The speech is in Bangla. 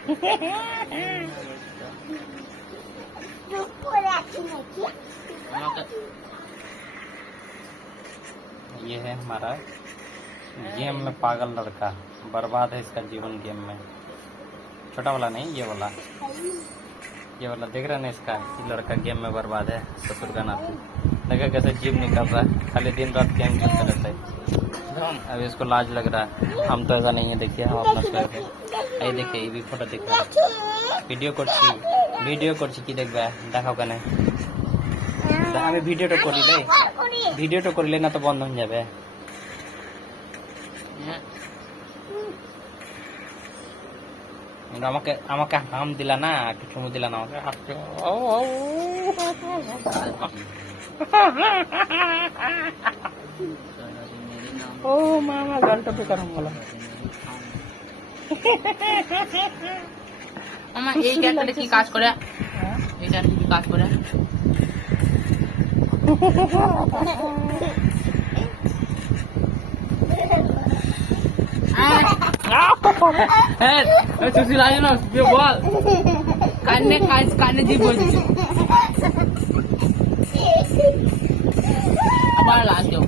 ये है हमारा गेम में पागल लड़का, बर्बाद है इसका जीवन गेम में। छोटा वाला नहीं, ये वाला देख रहे ना, इसका ये लड़का गेम में बर्बाद है। ससुर का नाती देखा कैसे जीव निकल रहा है, खाली दिन रात गेम खेलते रहता है। अब इसको लाज लग रहा है, हम तो ऐसा नहीं है। देखिए हम अपना स्क्वायर है, ये देखिए, ये भी फोटो दिख रहा है। ভিডিও করছি কি দেখবে দেখাও কেন? আমি ভিডিওটা করিলে না তো বন্ধ হয়ে যাবে। আমাকে আমাকে হাম দিলা না, একটু চুমু দিলা না আমাকে। ও মামা গালটা বেকার হয়ে গেল। মামা এই জায়গাটা কি কাজ করে? এই জায়গাটা কি কাজ করে? সুশীল আয় না, বল কানে দিয়ে বলছি আবার লাজ দেও।